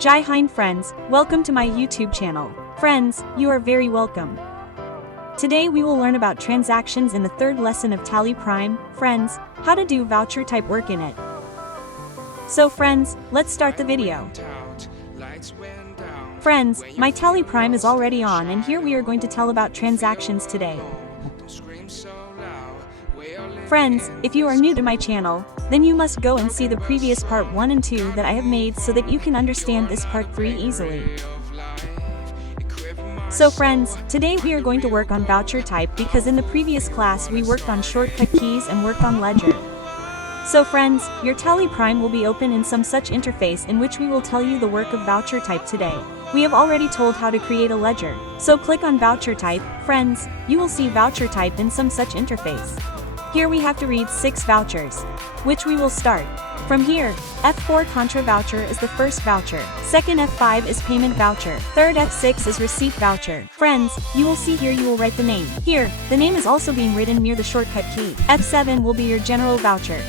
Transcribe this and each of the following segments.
Jai Hind friends, welcome to my YouTube channel. Friends, you are very welcome. Today we will learn about transactions in the third lesson of Tally Prime. Friends, how to do voucher type work in it. So friends, let's start the video. Friends, my Tally Prime is already on and here we are going to tell about transactions today. Friends, if you are new to my channel, then you must go and see the previous part 1 and 2 that I have made so that you can understand this part 3 easily. So friends, today we are going to work on voucher type because in the previous class we worked on shortcut keys and worked on ledger. So friends, your Tally Prime will be open in some such interface in which we will tell you the work of voucher type today. We have already told how to create a ledger. So click on voucher type, friends, you will see voucher type in some such interface. Here we have to read 6 vouchers, which we will start. From here, F4 contra voucher is the first voucher, second F5 is payment voucher, third F6 is receipt voucher. Friends, you will see here you will write the name. Here, the name is also being written near the shortcut key. F7 will be your general voucher.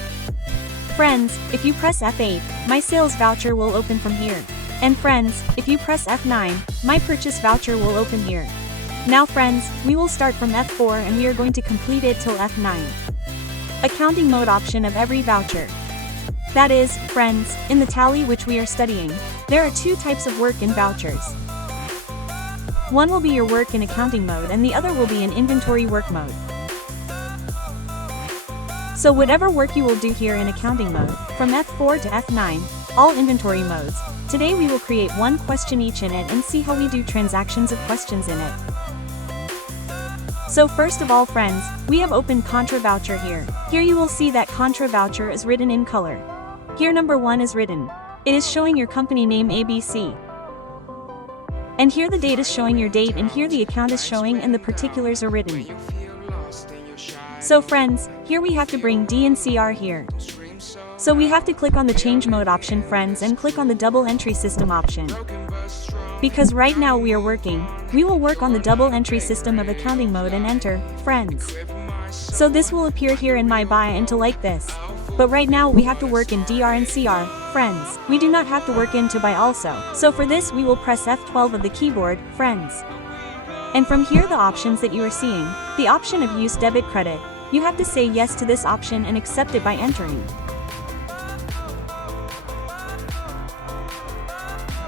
Friends, if you press F8, my sales voucher will open from here. And friends, if you press F9, my purchase voucher will open here. Now friends, we will start from F4 and we are going to complete it till F9. Accounting mode option of every voucher. That is, friends, in the tally which we are studying, there are 2 types of work in vouchers. One will be your work in accounting mode and the other will be in inventory work mode. So whatever work you will do here in accounting mode, from F4 to F9, all inventory modes, today we will create 1 question each in it and see how we do transactions of questions in it. So first of all friends, we have opened contra voucher here. Here you will see that contra voucher is written in color. Here number 1 is written. It is showing your company name ABC. And here the date is showing your date and here the account is showing and the particulars are written. So friends, here we have to bring D and CR here. So we have to click on the change mode option friends and click on the double entry system option. Because right now we will work on the double entry system of accounting mode and enter, friends. So this will appear here in my buy until like this. But right now we have to work in DR and CR, friends. We do not have to work in to buy also. So for this we will press F12 of the keyboard, friends. And from here the options that you are seeing, the option of use debit credit, you have to say yes to this option and accept it by entering.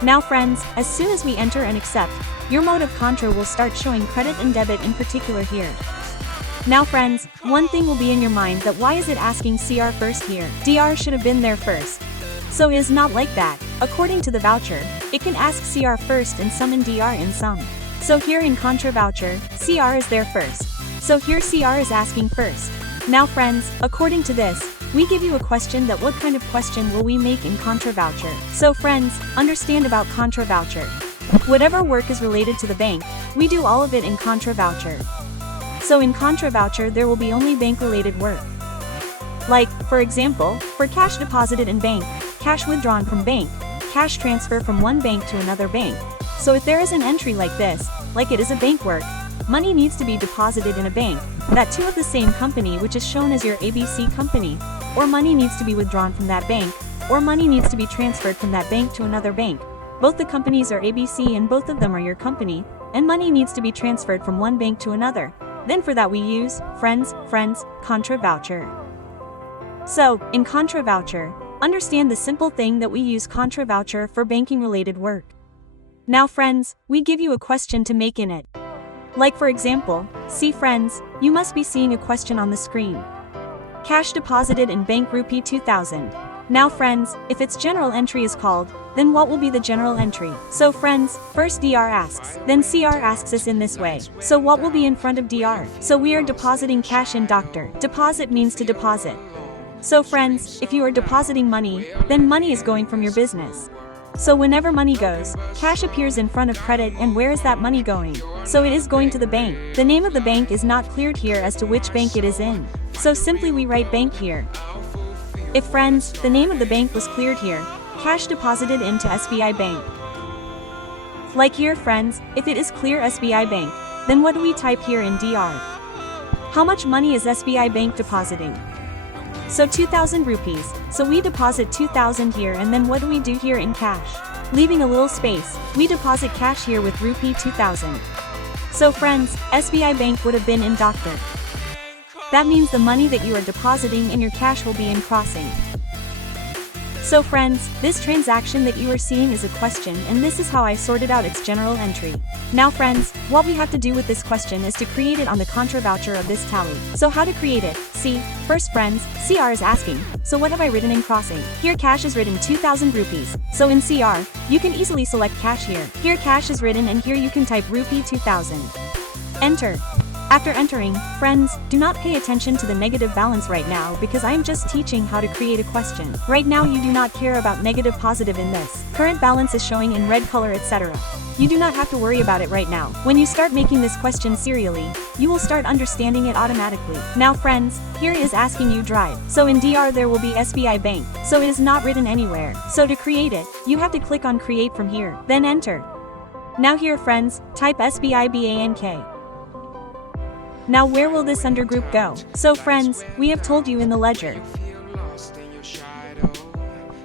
Now friends, as soon as we enter and accept, your mode of contra will start showing credit and debit in particular here. Now friends, one thing will be in your mind that why is it asking CR first here? DR should have been there first. So it is not like that. According to the voucher, it can ask CR first and some and DR in some. So here in contra voucher, CR is there first. So here CR is asking first. Now friends, according to this, we give you a question that what kind of question will we make in contra voucher. So friends, understand about contra voucher. Whatever work is related to the bank, we do all of it in contra voucher. So in contra voucher there will be only bank related work. Like, for example, for cash deposited in bank, cash withdrawn from bank, cash transfer from one bank to another bank. So if there is an entry like this, like it is a bank work, money needs to be deposited in a bank, that too of the same company which is shown as your ABC company, or money needs to be withdrawn from that bank, or money needs to be transferred from that bank to another bank. Both the companies are ABC and both of them are your company, and money needs to be transferred from one bank to another. Then for that we use, friends, contra voucher. So, in contra voucher, understand the simple thing that we use contra voucher for banking related work. Now friends, we give you a question to make in it. Like for example, see friends, you must be seeing a question on the screen. Cash deposited in bank rupee 2000. Now friends, if its general entry is called, then what will be the general entry? So friends, first DR asks, then CR asks us in this way. So what will be in front of DR? So we are depositing cash in doctor. Deposit means to deposit. So friends, if you are depositing money, then money is going from your business. So whenever money goes, cash appears in front of credit and where is that money going? So it is going to the bank. The name of the bank is not cleared here as to which bank it is in. So simply we write bank here. If friends, the name of the bank was cleared here, cash deposited into SBI Bank. Like here friends, if it is clear SBI Bank, then what do we type here in DR? How much money is SBI Bank depositing? So 2000 rupees, so we deposit 2000 here and then what do we do here in cash? leaving a little space, we deposit cash here with rupee 2000. So friends, SBI Bank would have been in doctor. That means the money that you are depositing in your cash will be in crossing. So friends, this transaction that you are seeing is a question, and this is how I sorted out its general entry. Now friends, what we have to do with this question is to create it on the contra voucher of this tally. So how to create it? See, first friends, CR is asking, so what have I written in crossing? Here cash is written 2000 rupees. So in CR, you can easily select cash here. Here cash is written and here you can type rupee 2000. Enter. After entering, friends, do not pay attention to the negative balance right now because I am just teaching how to create a question. Right now you do not care about negative positive in this. Current balance is showing in red color, etc. You do not have to worry about it right now. When you start making this question serially, you will start understanding it automatically. Now friends, here it is asking you drive. So in DR there will be SBI Bank. So it is not written anywhere. So to create it, you have to click on create from here. Then enter. Now here friends, type SBI BANK. Now where will this undergroup go? So friends, we have told you in the ledger.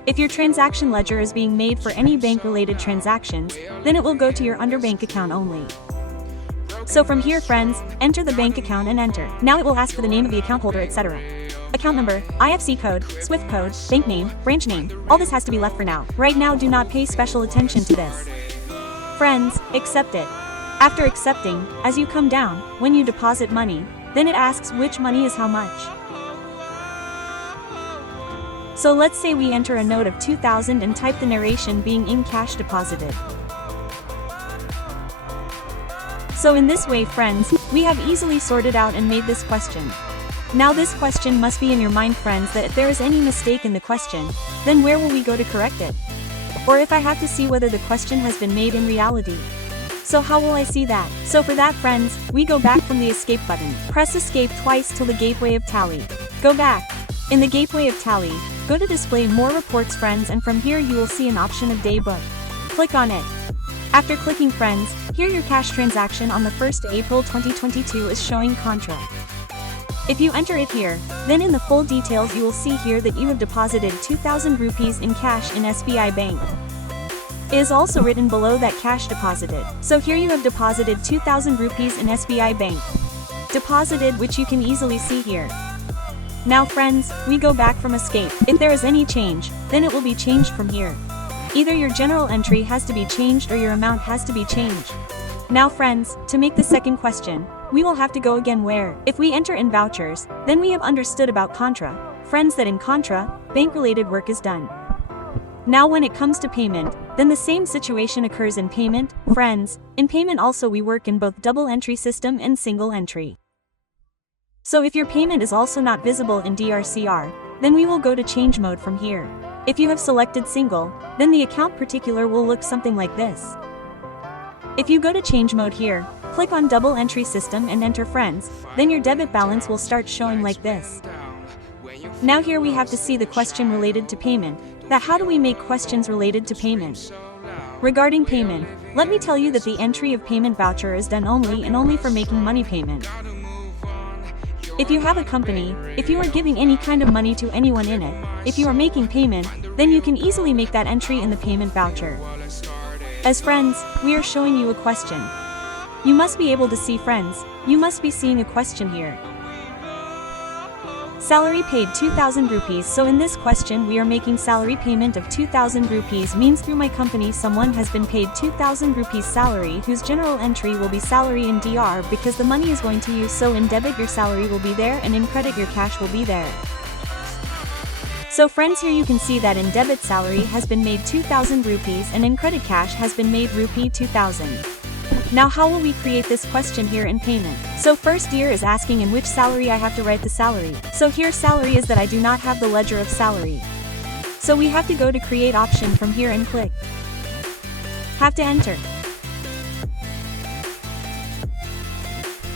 If your transaction ledger is being made for any bank-related transactions, then it will go to your underbank account only. So from here friends, enter the bank account and enter. Now it will ask for the name of the account holder, etc. Account number, IFC code, SWIFT code, bank name, branch name, all this has to be left for now. Right now do not pay special attention to this. Friends, accept it. After accepting, as you come down, when you deposit money, then it asks which money is how much. So let's say we enter a note of 2000 and type the narration being in cash deposited. So in this way friends, we have easily sorted out and made this question. Now this question must be in your mind friends, that if there is any mistake in the question, then where will we go to correct it? Or if I have to see whether the question has been made in reality. So how will I see that? So for that friends, we go back from the escape button. Press escape twice till the gateway of tally. Go back. In the gateway of tally, go to display more reports friends, and from here you will see an option of day book. Click on it. After clicking friends, here your cash transaction on the 1st April 2022 is showing contra. If you enter it here, then in the full details you will see here that you have deposited 2000 rupees in cash in SBI Bank. It is also written below that cash deposited. So here you have deposited 2000 rupees in SBI Bank. Deposited, which you can easily see here. Now friends, we go back from escape. If there is any change, then it will be changed from here. Either your general entry has to be changed or your amount has to be changed. Now friends, to make the second question, we will have to go again where, if we enter in vouchers, then we have understood about contra. Friends, that in contra, bank-related work is done. Now when it comes to payment, then the same situation occurs in payment. Friends, in payment also we work in both double entry system and single entry. So if your payment is also not visible in DRCR, then we will go to change mode from here. If you have selected single, then the account particular will look something like this. If you go to change mode here, click on double entry system and enter friends, then your debit balance will start showing like this. Now here we have to see the question related to payment. That how do we make questions related to payment? Regarding payment, let me tell you that the entry of payment voucher is done only and only for making money payment. If you have a company, if you are giving any kind of money to anyone in it, if you are making payment, then you can easily make that entry in the payment voucher. As friends, we are showing you a question. You must be able to see friends, you must be seeing a question here. Salary paid 2000 rupees. So in this question we are making salary payment of 2000 rupees, means through my company someone has been paid 2000 rupees salary, whose general entry will be salary in DR because the money is going to you. So in debit your salary will be there and in credit your cash will be there. So friends, here you can see that in debit salary has been made 2000 rupees and in credit cash has been made rupee 2000. Now how will we create this question here in payment? So first here is asking in which salary I have to write the salary. So here salary is that I do not have the ledger of salary. So we have to go to create option from here and click. Have to enter.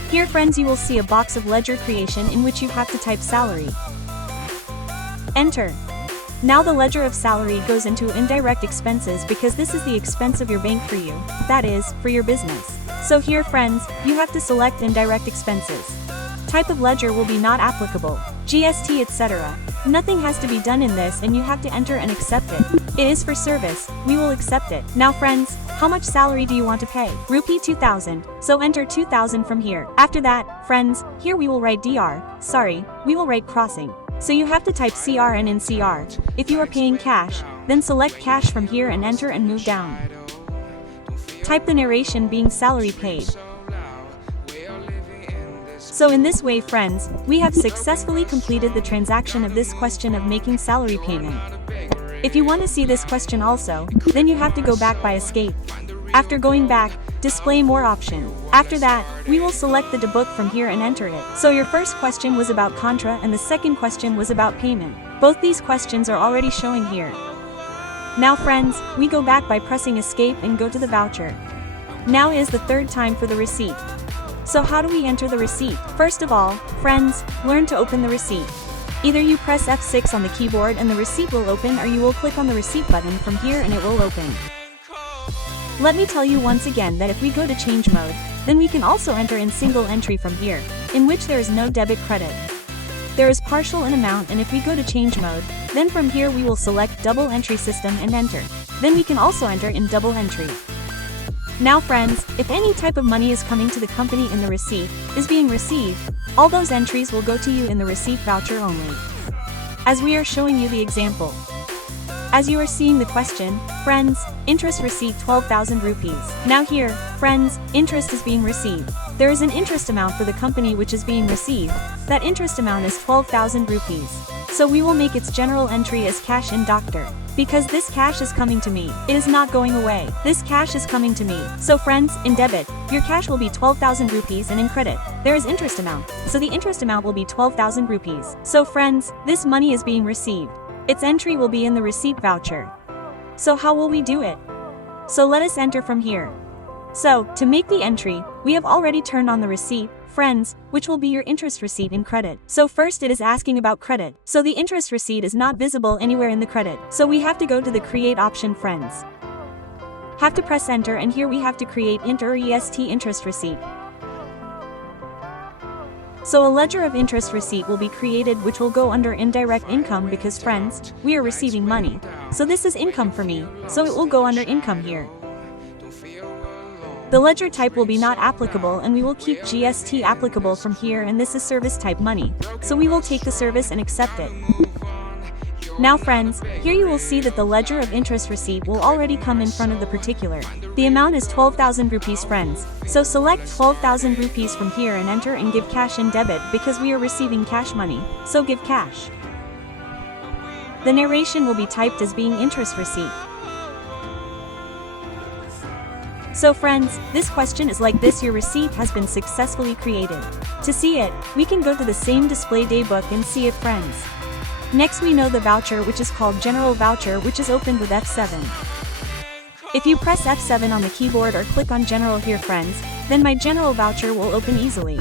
Here friends you will see a box of ledger creation in which you have to type salary. Enter. Now the ledger of salary goes into indirect expenses because this is the expense of your bank for you, that is, for your business. So here friends, you have to select indirect expenses. Type of ledger will be not applicable, GST etc. Nothing has to be done in this and you have to enter and accept it. It is for service, we will accept it. Now friends, how much salary do you want to pay? Rupee 2000, so enter 2000 from here. After that, friends, here we will write we will write crossing. So you have to type CR and in CR. If you are paying cash, then select cash from here and enter and move down. Type the narration being salary paid. So in this way friends, we have successfully completed the transaction of this question of making salary payment. If you want to see this question also, then you have to go back by escape. After going back, display more option. After that, we will select the debook from here and enter it. So your first question was about contra and the second question was about payment. Both these questions are already showing here. Now friends, we go back by pressing escape and go to the voucher. Now is the third time for the receipt. So how do we enter the receipt? First of all, friends, learn to open the receipt. Either you press F6 on the keyboard and the receipt will open, or you will click on the receipt button from here and it will open. Let me tell you once again that if we go to change mode, then we can also enter in single entry from here, in which there is no debit credit. There is partial in amount, and if we go to change mode, then from here we will select double entry system and enter. Then we can also enter in double entry. Now friends, if any type of money is coming to the company in the receipt, is being received, all those entries will go to you in the receipt voucher only. As we are showing you the example. As you are seeing the question, friends, interest receipt 12,000 rupees. Now here, friends, interest is being received. There is an interest amount for the company which is being received. That interest amount is 12,000 rupees. So we will make its general entry as cash in doctor. Because this cash is coming to me, it is not going away. This cash is coming to me. So friends, in debit, your cash will be 12,000 rupees, and in credit, there is interest amount. So the interest amount will be 12,000 rupees. So friends, this money is being received. Its entry will be in the receipt voucher. So how will we do it? So let us enter from here. So, to make the entry, we have already turned on the receipt, friends, which will be your interest receipt in credit. So first it is asking about credit. So the interest receipt is not visible anywhere in the credit. So we have to go to the create option, friends. Have to press enter, and here we have to create EST interest receipt. So a ledger of interest receipt will be created, which will go under indirect income, because friends, we are receiving money. So this is income for me, so it will go under income here. The ledger type will be not applicable, and we will keep GST applicable from here, and this is service type money. So we will take the service and accept it. Now friends, here you will see that the ledger of interest receipt will already come in front of the particular. The amount is 12,000 rupees, friends. So select 12,000 rupees from here and enter and give cash in debit, because we are receiving cash money. So give cash. The narration will be typed as being interest receipt. So friends, this question is like this: your receipt has been successfully created. To see it, we can go to the same display daybook and see it, friends. Next we know the voucher, which is called general voucher, which is opened with F7. If you press F7 on the keyboard or click on general here, friends, then my general voucher will open easily.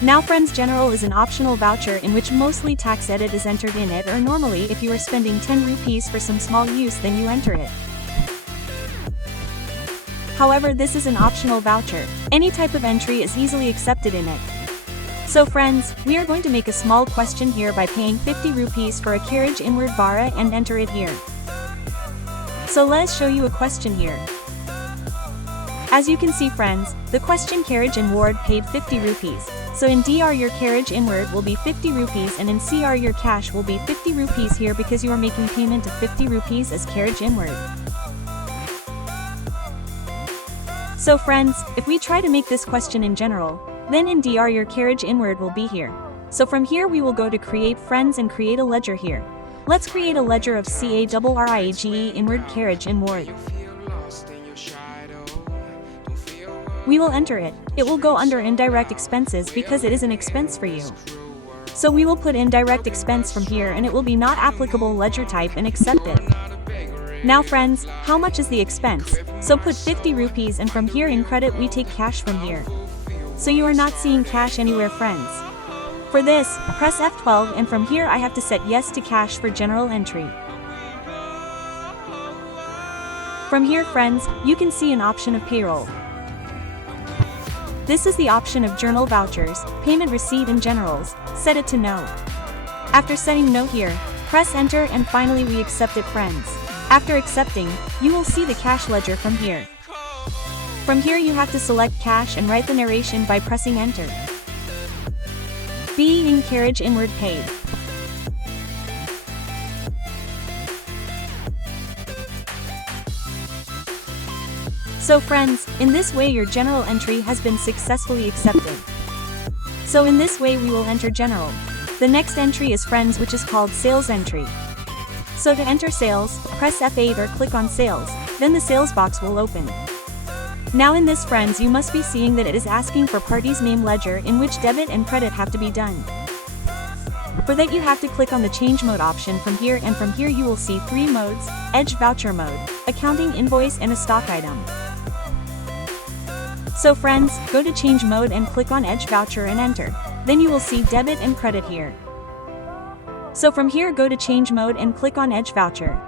Now friends, general is an optional voucher in which mostly tax edit is entered in it, or normally if you are spending 10 rupees for some small use, then you enter it. However, this is an optional voucher. Any type of entry is easily accepted in it. So friends, we are going to make a small question here by paying 50 rupees for a carriage inward vara and enter it here. So let's show you a question here. As you can see, friends, the question carriage inward paid 50 rupees. So in DR your carriage inward will be 50 rupees, and in CR your cash will be 50 rupees here, because you are making payment of 50 rupees as carriage inward. So friends, if we try to make this question in general, then in DR your carriage inward will be here. So from here we will go to create, friends, and create a ledger here. Let's create a ledger of CARRIAGE inward carriage inward. We will enter it. It will go under indirect expenses because it is an expense for you. So we will put indirect expense from here, and it will be not applicable ledger type, and accept it. Now friends, how much is the expense? So put 50 rupees, and from here in credit we take cash from here. So you are not seeing cash anywhere, friends. For this, press F12, and from here I have to set yes to cash for general entry. From here, friends, you can see an option of payroll. This is the option of journal vouchers, payment receipt and generals. Set it to no. After setting no here, Press enter and finally we accept it, friends. After accepting, you will see the cash ledger from here. From here you have to select cash and write the narration by pressing enter. Be in carriage inward paid. So friends, in this way your general entry has been successfully accepted. So in this way we will enter general. The next entry is friends, which is called sales entry. So to enter sales, press F8 or click on sales, then the sales box will open. Now in this, friends, you must be seeing that it is asking for party's name ledger in which debit and credit have to be done. For that you have to click on the change mode option from here, and from here you will see 3 modes: Edge voucher mode, accounting invoice and a stock item. So friends, go to change mode and click on Edge voucher and enter. Then you will see debit and credit here. So from here go to change mode and click on Edge voucher.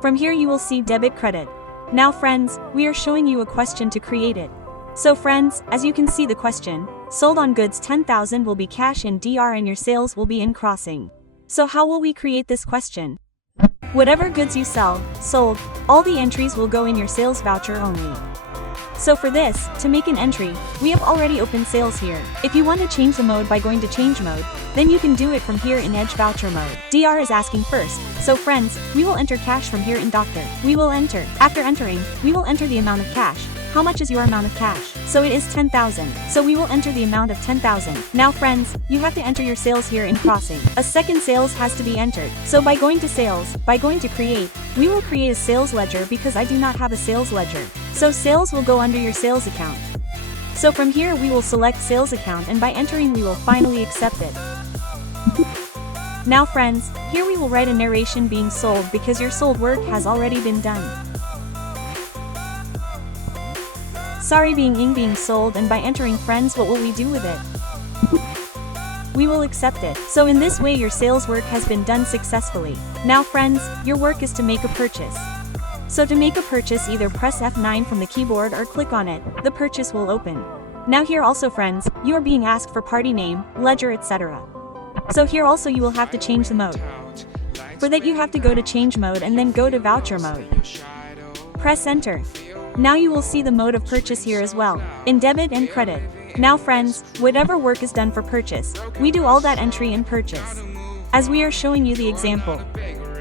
From here you will see debit credit. Now friends, we are showing you a question to create it. So friends, as you can see the question, sold on goods 10,000 will be cash in DR and your sales will be in crossing. So how will we create this question? Whatever goods you sell, sold, all the entries will go in your sales voucher only. So for this, to make an entry, we have already opened sales here. If you want to change the mode by going to change mode, then you can do it from here in Edge voucher mode. DR is asking first, so friends, we will enter cash from here in Doctor. We will enter. After entering, we will enter the amount of cash. How much is your amount of cash? So it is 10,000. So we will enter the amount of 10,000. Now friends, you have to enter your sales here in crossing. A second sales has to be entered. So by going to sales, by going to create, we will create a sales ledger because I do not have a sales ledger. So sales will go under your sales account. So from here we will select sales account, and by entering we will finally accept it. Now friends, here we will write a narration being sold because your sold work has already been done. Sorry being sold, and by entering friends, what will we do with it? We will accept it. So in this way your sales work has been done successfully. Now friends, your work is to make a purchase. So to make a purchase, either press F9 from the keyboard or click on it, the purchase will open. Now here also friends, you are being asked for party name, ledger, etc. So here also you will have to change the mode. For that you have to go to change mode and then go to voucher mode. Press enter. Now you will see the mode of purchase here as well, in debit and credit. Now friends, whatever work is done for purchase, we do all that entry in purchase. As we are showing you the example.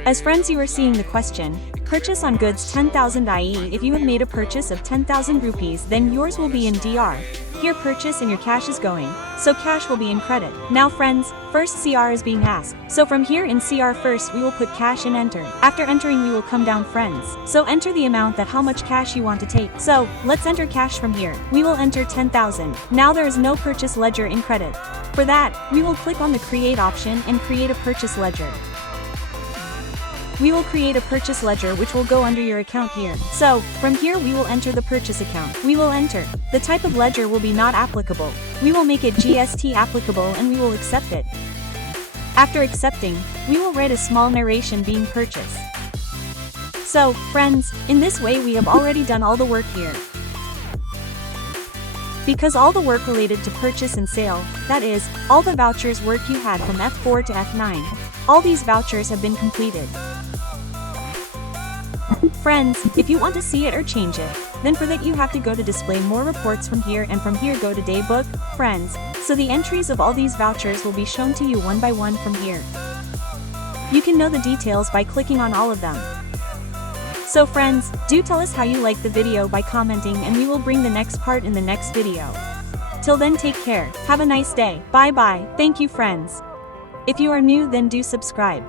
As friends, you are seeing the question, purchase on goods 10,000, i.e. if you have made a purchase of 10,000 rupees, then yours will be in DR. Here purchase and your cash is going, so cash will be in credit. Now friends, first CR is being asked. So from here in CR first we will put cash and enter. After entering we will come down friends. So enter the amount that how much cash you want to take. So, let's enter cash from here. We will enter 10,000. Now there is no purchase ledger in credit. For that, we will click on the create option and create a purchase ledger. We will create a purchase ledger which will go under your account here. So, from here we will enter the purchase account. We will enter. The type of ledger will be not applicable. We will make it GST applicable and we will accept it. After accepting, we will write a small narration being purchased. So, friends, in this way we have already done all the work here. Because all the work related to purchase and sale, that is, all the vouchers work you had from F4 to F9, all these vouchers have been completed. Friends, if you want to see it or change it, then for that you have to go to display more reports from here, and from here go to daybook, friends, so the entries of all these vouchers will be shown to you one by one from here. You can know the details by clicking on all of them. So friends, do tell us how you like the video by commenting, and we will bring the next part in the next video. Till then, take care, have a nice day, bye bye, thank you friends. If you are new, then do subscribe.